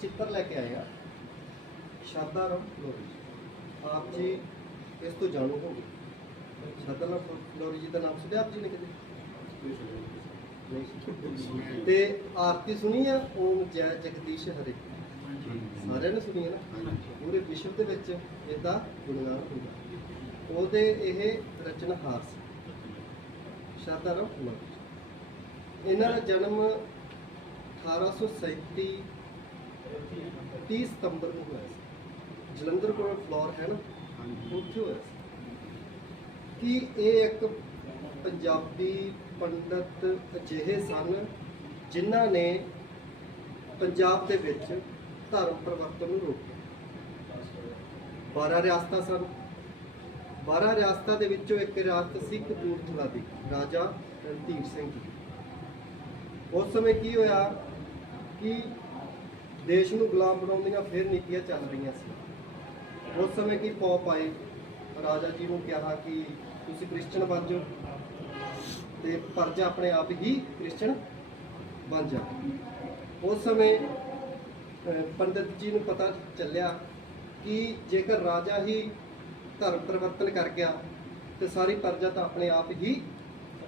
ਚਿੱਤਰ ਲੈ ਕੇ ਆਏ ਆ ਸ਼ਰਦਾ ਰਾਮ ਫਲੋਰੀ ਆਪ ਜੀ ਇਸ ਤੋਂ ਜਾਣੂ ਹੋਗੇ ਸ਼ਰਦਾ ਰਾਮ ਫਲੋਰੀ ਜੀ ਦਾ ਨਾਮ ਸੁਣਿਆ ਆਪ ਜੀ ਨੇ ਕਦੇ? ਤੇ ਆਰਤੀ ਸੁਣੀ ਆ? ਓਮ ਜੈ ਜਗਦੀਸ਼ ਹਰੇ। ਸਾਰਿਆਂ ਨੇ ਸੁਣੀ ਹੈ ਨਾ? ਪੂਰੇ ਵਿਸ਼ਵ ਦੇ ਵਿੱਚ ਇਹਦਾ ਗੁਣਗਾਨ ਹੁੰਦਾ। ਉਹਦੇ ਇਹ ਰਚਨਹਾਰ ਸੀ। ਸ਼ਰਦਾ ਰਾਮ ਫਲੋਰੀ ਇਹਨਾਂ ਦਾ ਜਨਮ 1837 30 ਸਤੰਬਰ ਨੂੰ ਹੋਇਆ ਸੀ। ਜਲੰਧਰ ਕੋਲ ਫਲੋਰ ਹੈ ਨਾ? ਉੱਥੇ ਹੋਇਆ ਸੀ। ਕਿ ਇਹ ਇੱਕ ਪੰਜਾਬੀ ਪੰਡਤ ਅਜਿਹੇ ਸਨ ਜਿਨ੍ਹਾਂ ਨੇ ਪੰਜਾਬ ਦੇ ਵਿੱਚ ਧਰਮ ਪਰਿਵਰਤਨ ਨੂੰ ਰੋਕਿਆ? 12 ਰਿਆਸਤਾਂ ਸਨ। 12 ਰਿਆਸਤਾਂ ਦੇ ਵਿੱਚੋਂ ਇੱਕ ਰਿਆਸਤ ਸੀ ਕਪੂਰਥਲਾ ਦੀ ਰਾਜਾ ਰਣਧੀਰ ਸਿੰਘ ਜੀ ਉਸ ਸਮੇਂ ਕੀ ਹੋਇਆ ਕਿ ਦੇਸ਼ ਨੂੰ ਗੁਲਾਮ ਬਣਾਉਣ ਦੀਆਂ ਫਿਰ ਨੀਤੀਆਂ ਚੱਲ ਰਹੀਆਂ ਸੀ। ਉਸ ਸਮੇਂ ਕੀ ਪੌਪ ਆਏ? ਰਾਜਾ ਜੀ ਨੂੰ ਕਿਹਾ ਕਿ ਤੁਸੀਂ ਕ੍ਰਿਸਚਨ ਬਣ ਜਾਓ ਤੇ ਪਰਜਾ ਆਪਣੇ ਆਪ ਹੀ ਕ੍ਰਿਸਚਨ ਬਣ ਜਾ। ਉਸ ਸਮੇਂ ਅਹ, ਪੰਡਿਤ ਜੀ ਨੂੰ ਪਤਾ ਚੱਲਿਆ ਕਿ ਜੇਕਰ ਰਾਜਾ ਹੀ ਧਰਮ ਪਰਿਵਰਤਨ ਕਰ ਗਿਆ ਤੇ ਸਾਰੀ ਪਰਜਾ ਤਾਂ ਆਪਣੇ ਆਪ ਹੀ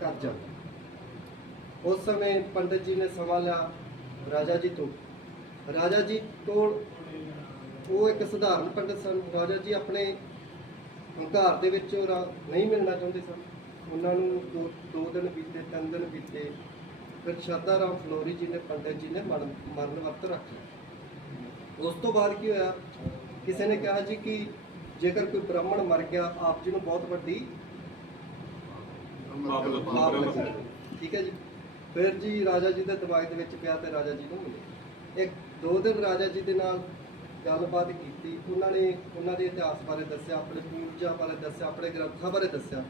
ਕਰ ਜਾ। ਉਸ ਸਮੇਂ ਪੰਡਿਤ ਜੀ ਨੇ ਸਮਾਂ ਲਿਆ ਰਾਜਾ ਜੀ ਤੋਂ। ਰਾਜਾ ਜੀ ਕੋਲ ਉਹ ਇੱਕ ਸਧਾਰਨ ਪੰਡਿਤ ਸਨ। ਰਾਜਾ ਜੀ ਆਪਣੇ ਹੰਕਾਰ ਦੇ ਵਿੱਚ ਨਹੀਂ ਮਿਲਣਾ ਚਾਹੁੰਦੇ ਸਨ। ਉਹਨਾਂ ਨੂੰ ਦੋ ਦੋ ਦਿਨ ਬੀਤੇ ਤਿੰਨ ਦਿਨ ਬੀਤੇ ਫਿਰ ਸ਼ਰਦਾ ਰਾਮ ਫਲੋਰੀ ਜੀ ਨੇ ਪੰਡਿਤ ਜੀ ਨੇ ਮਰਨ ਵਰਤ ਰੱਖ ਲਿਆ। ਉਸ ਤੋਂ ਬਾਅਦ ਕੀ ਹੋਇਆ? ਕਿਸੇ ਨੇ ਕਿਹਾ ਜੀ ਕਿ ਜੇਕਰ ਕੋਈ ਬ੍ਰਾਹਮਣ ਮਰ ਗਿਆ ਆਪ ਜੀ ਨੂੰ ਬਹੁਤ ਵੱਡੀ ਠੀਕ ਹੈ ਜੀ। ਫਿਰ ਜੀ ਰਾਜਾ ਜੀ ਦੇ ਦਿਮਾਗ ਦੇ ਵਿੱਚ ਪਿਆ ਤੇ ਰਾਜਾ ਜੀ ਨੂੰ ਮਿਲੇ ਇੱਕ, ਦੋ ਦਿਨ ਰਾਜਾ ਜੀ ਦੇ ਨਾਲ ਗੱਲਬਾਤ ਕੀਤੀ। ਉਹਨਾਂ ਨੇ ਉਹਨਾਂ ਦੇ ਇਤਿਹਾਸ ਬਾਰੇ ਦੱਸਿਆ, ਆਪਣੇ ਪੂਰਜਾ ਬਾਰੇ ਦੱਸਿਆ, ਆਪਣੇ ਗ੍ਰੰਥਾਂ ਬਾਰੇ ਦੱਸਿਆ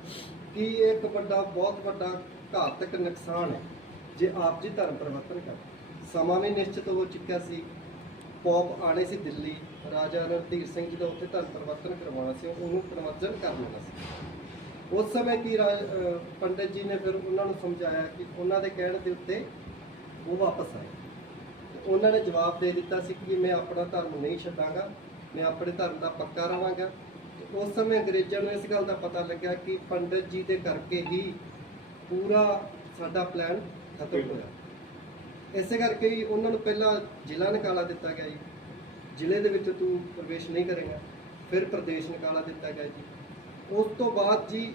ਕਿ ਇਹ ਇੱਕ ਵੱਡਾ, ਬਹੁਤ ਵੱਡਾ ਘਾਤਕ ਨੁਕਸਾਨ ਹੈ, ਜੇ ਆਪ ਜੀ ਧਰਮ ਪਰਿਵਰਤਨ ਕਰ। ਸਮਾਂ ਵੀ ਨਿਸ਼ਚਿਤ ਹੋ ਚੁੱਕਿਆ ਸੀ। ਪੌਪ ਆਣੇ ਸੀ ਦਿੱਲੀ। ਰਾਜਾ ਰਣਧੀਰ ਸਿੰਘ ਜੀ ਦਾ ਉੱਥੇ ਧਰਮ ਪਰਿਵਰਤਨ ਕਰਵਾਉਣਾ ਸੀ, ਉਹਨੂੰ ਪਰਿਵਰਤਨ ਕਰ ਲੈਣਾ ਸੀ। ਉਸ ਸਮੇਂ ਕੀ ਰਾਜ ਅਹ ਪੰਡਿਤ ਜੀ ਨੇ ਫਿਰ ਉਹਨਾਂ ਨੂੰ ਸਮਝਾਇਆ ਕਿ ਉਹਨਾਂ ਦੇ ਕਹਿਣ ਦੇ ਉੱਤੇ ਉਹ ਵਾਪਸ ਆਏ। ਉਹਨਾਂ ਨੇ ਜਵਾਬ ਦੇ ਦਿੱਤਾ ਸੀ ਕਿ ਮੈਂ ਆਪਣਾ ਧਰਮ ਨਹੀਂ ਛੱਡਾਂਗਾ, ਮੈਂ ਆਪਣੇ ਧਰਮ ਦਾ ਪੱਕਾ ਰਹਾਂਗਾ। ਉਸ ਸਮੇਂ ਅੰਗਰੇਜ਼ਾਂ ਨੂੰ ਇਸ ਗੱਲ ਦਾ ਪਤਾ ਲੱਗਿਆ ਕਿ ਪੰਡਿਤ ਜੀ ਦੇ ਕਰਕੇ ਹੀ ਪੂਰਾ ਸਾਡਾ ਪਲਾਨ ਖਤਮ ਹੋਇਆ। ਇਸੇ ਕਰਕੇ ਹੀ ਉਹਨਾਂ ਨੂੰ ਪਹਿਲਾਂ ਜ਼ਿਲ੍ਹਾ ਨਿਕਾਲਾ ਦਿੱਤਾ ਗਿਆ ਜੀ। ਜ਼ਿਲ੍ਹੇ ਦੇ ਵਿੱਚ ਤੂੰ ਪ੍ਰਵੇਸ਼ ਨਹੀਂ ਕਰੇਗਾ, ਫਿਰ ਪ੍ਰਦੇਸ਼ ਨਿਕਾਲਾ ਦਿੱਤਾ ਗਿਆ ਜੀ। ਉਸ ਤੋਂ ਬਾਅਦ ਜੀ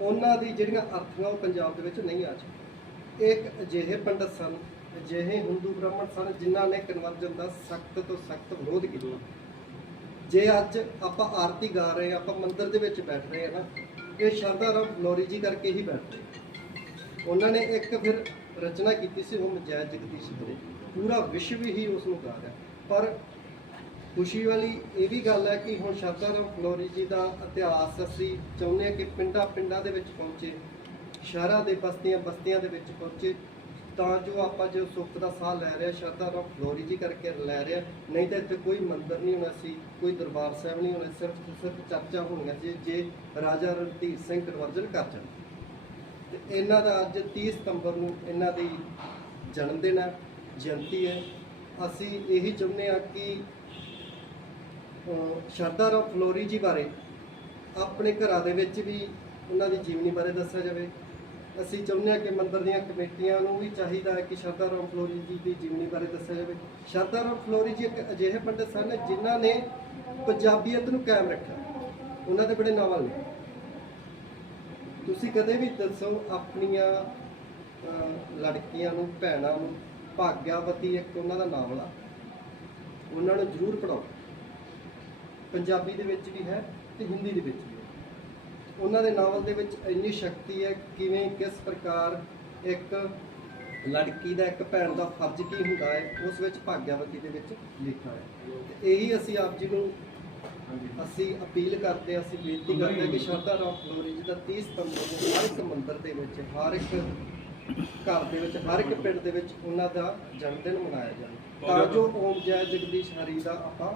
ਉਹਨਾਂ ਦੀ ਜਿਹੜੀਆਂ ਅਰਥੀਆਂ ਉਹ ਪੰਜਾਬ ਦੇ ਵਿੱਚ ਨਹੀਂ ਆ ਚੁੱਕੀਆਂ। ਇੱਕ ਅਜਿਹੇ ਪੰਡਤ ਸਨ ਅਜਿਹੇ ਹਿੰਦੂ ਬ੍ਰਾਹਮਣ ਸਨ ਜਿਨ੍ਹਾਂ ਨੇ ਕਨਵਰਜਨ ਦਾ ਸਖਤ ਤੋਂ ਸਖਤ ਵਿਰੋਧ ਕੀਤਾ। ਜੇ ਅੱਜ ਆਪਾਂ ਆਰਤੀ ਗਾ ਰਹੇ ਹਾਂ, ਆਪਾਂ ਮੰਦਿਰ ਦੇ ਵਿੱਚ ਬੈਠ ਰਹੇ ਹਾਂ ਨਾ, ਇਹ ਸ਼ਰਧਾ ਰਾਮ ਫਲੋਰੀ ਜੀ ਕਰਕੇ ਹੀ ਬੈਠ ਰਹੇ ਉਹਨਾਂ ਨੇ ਇੱਕ ਫਿਰ ਰਚਨਾ ਕੀਤੀ ਸੀ, ਉਹ ਜੈ ਜਗਦੀਸ਼ ਹਰੇ ਪੂਰਾ ਵਿਸ਼ਵ ਹੀ ਉਸ ਨੂੰ ਗਾ ਰਿਹਾ। ਪਰ ਖੁਸ਼ੀ ਵਾਲੀ ਇਹ ਵੀ ਗੱਲ ਹੈ ਕਿ ਹੁਣ ਸ਼ਰਧਾ ਰਾਮ ਫਲੋਰੀ ਜੀ ਦਾ ਇਤਿਹਾਸ ਅਸੀਂ ਚਾਹੁੰਦੇ ਹਾਂ ਕਿ ਪਿੰਡਾਂ ਪਿੰਡਾਂ ਦੇ ਵਿੱਚ ਪਹੁੰਚੇ, ਸ਼ਹਿਰਾਂ ਦੇ ਬਸਤੀਆਂ ਬਸਤੀਆਂ ਦੇ ਵਿੱਚ ਪਹੁੰਚੇ ਤਾਂ ਜੋ ਆਪਾਂ ਜੋ ਸੁੱਖ ਦਾ ਸਾਹ ਲੈ ਰਹੇ ਹਾਂ, ਸ਼ਰਧਾ ਰਾਮ ਫਲੋਰੀ ਜੀ ਕਰਕੇ ਲੈ ਰਿਹਾ ਨਹੀਂ ਤਾਂ ਇੱਥੇ ਕੋਈ ਮੰਦਰ ਨਹੀਂ ਹੋਣਾ ਸੀ, ਕੋਈ ਦਰਬਾਰ ਸਾਹਿਬ ਨਹੀਂ ਹੋਣਾ, ਸਿਰਫ ਤੇ ਸਿਰਫ ਚਰਚਾ ਹੋਣੀਆਂ ਸੀ ਜੇ ਰਾਜਾ ਰਣਧੀਰ ਸਿੰਘ ਕਨਵਰਜਨ ਕਰ ਜਾਣ। ਤੇ ਇਹਨਾਂ ਦਾ ਅੱਜ 30 ਸਤੰਬਰ ਨੂੰ ਇਹਨਾਂ ਦੀ ਜਨਮ ਦਿਨ ਹੈ, ਜਯੰਤੀ ਹੈ। ਅਸੀਂ ਇਹੀ ਚਾਹੁੰਦੇ ਹਾਂ ਕਿ ਸ਼ਰਧਾ ਰਾਮ ਫਲੋਰੀ ਜੀ ਬਾਰੇ ਆਪਣੇ ਘਰਾਂ ਦੇ ਵਿੱਚ ਵੀ ਉਹਨਾਂ ਦੀ ਜੀਵਨੀ ਬਾਰੇ ਦੱਸਿਆ ਜਾਵੇ। ਅਸੀਂ ਚਾਹੁੰਦੇ ਹਾਂ ਕਿ ਮੰਦਰ ਦੀਆਂ ਕਮੇਟੀਆਂ ਨੂੰ ਵੀ ਚਾਹੀਦਾ ਹੈ ਕਿ ਸ਼ਰਧਾ ਰਾਮ ਫਲੋਰੀ ਜੀ ਦੀ ਜੀਵਨੀ ਬਾਰੇ ਦੱਸਿਆ ਜਾਵੇ। ਸ਼ਰਧਾ ਰਾਮ ਫਲੋਰੀ ਜੀ ਇੱਕ ਅਜਿਹੇ ਪੰਡਤ ਸਨ ਜਿਨ੍ਹਾਂ ਨੇ ਪੰਜਾਬੀਅਤ ਨੂੰ ਕਾਇਮ ਰੱਖਿਆ। ਉਹਨਾਂ ਦੇ ਬੜੇ ਨਾਵਲ ਨੇ। ਤੁਸੀਂ ਕਦੇ ਵੀ ਦੱਸੋ ਆਪਣੀਆਂ ਲੜਕੀਆਂ ਨੂੰ, ਭੈਣਾਂ ਨੂੰ, ਭਾਗਿਆਵਤੀ ਇੱਕ ਉਹਨਾਂ ਦਾ ਨਾਵਲ ਆ ਉਹਨਾਂ ਨੂੰ ਜ਼ਰੂਰ ਪੜਾਓ ਪੰਜਾਬੀ ਦੇ ਵਿੱਚ ਵੀ ਹੈ ਤੇ ਹਿੰਦੀ ਦੇ ਵਿੱਚ ਉਹਨਾਂ ਦੇ ਨਾਵਲ ਦੇ ਵਿੱਚ ਇੰਨੀ ਸ਼ਕਤੀ ਹੈ ਕਿਵੇਂ ਕਿਸ ਪ੍ਰਕਾਰ ਇੱਕ ਲੜਕੀ ਦਾ ਇੱਕ ਭੈਣ ਦਾ ਫਰਜ਼ ਕੀ ਹੁੰਦਾ ਹੈ ਉਸ ਵਿੱਚ ਭਾਗਿਆਵਤੀ ਦੇ ਵਿੱਚ ਲਿਖਿਆ ਹੈ। ਤੇ ਇਹੀ ਅਸੀਂ ਆਪ ਜੀ ਨੂੰ ਅਸੀਂ ਅਪੀਲ ਕਰਦੇ ਹਾਂ ਅਸੀਂ ਬੇਨਤੀ ਕਰਦੇ ਹਾਂ ਕਿ ਸ਼ਰਧਾ ਰਾਮ ਫਲੋਰੀ ਜੀ ਦਾ 30 ਸਤੰਬਰ ਨੂੰ ਹਰ ਇੱਕ ਮੰਦਿਰ ਦੇ ਵਿੱਚ ਹਰ ਇੱਕ ਘਰ ਦੇ ਵਿੱਚ ਹਰ ਇੱਕ ਪਿੰਡ ਦੇ ਵਿੱਚ ਉਹਨਾਂ ਦਾ ਜਨਮ ਦਿਨ ਮਨਾਇਆ ਜਾਵੇ। ਤਾਂ ਜੋ ਓਮ ਜੈ ਜਗਦੀਸ਼ ਹਰੀ ਦਾ ਆਪਾਂ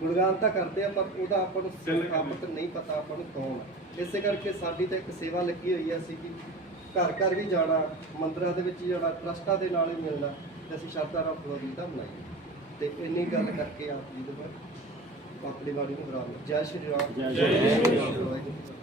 ਗੁਣਗਾਨ ਤਾਂ ਕਰਦੇ ਆ ਪਰ ਉਹਦਾ ਆਪਾਂ ਨੂੰ ਸਥਾਪਤ ਨਹੀਂ ਪਤਾ ਆਪਾਂ ਨੂੰ ਕੌਣ ਹੈ ਇਸੇ ਕਰਕੇ ਸਾਡੀ ਤਾਂ ਇੱਕ ਸੇਵਾ ਲੱਗੀ ਹੋਈ ਹੈ ਅਸੀਂ ਕਿ ਘਰ ਘਰ ਵੀ ਜਾਣਾ ਮੰਦਿਰਾਂ ਦੇ ਵਿੱਚ ਜਾਣਾ ਟਰਸਟਾਂ ਦੇ ਨਾਲ ਹੀ ਮਿਲਣਾ ਤੇ ਅਸੀਂ ਸ਼ਰਧਾ ਰਾਮ ਫਲੋਰੀ ਦਾ ਮਨਾਈਏ ਤੇ ਇੰਨੀ ਗੱਲ ਕਰਕੇ ਆਪ ਜੀ ਦੇ ਬਾਅਦ ਆਪਣੀ ਬਾਣੀ ਨੂੰ ਬਰਾਬਰ ਜੈ ਸ਼੍ਰੀ ਰਾਮ। ਜੈ ਸ਼੍ਰੀ ਰਾਮ।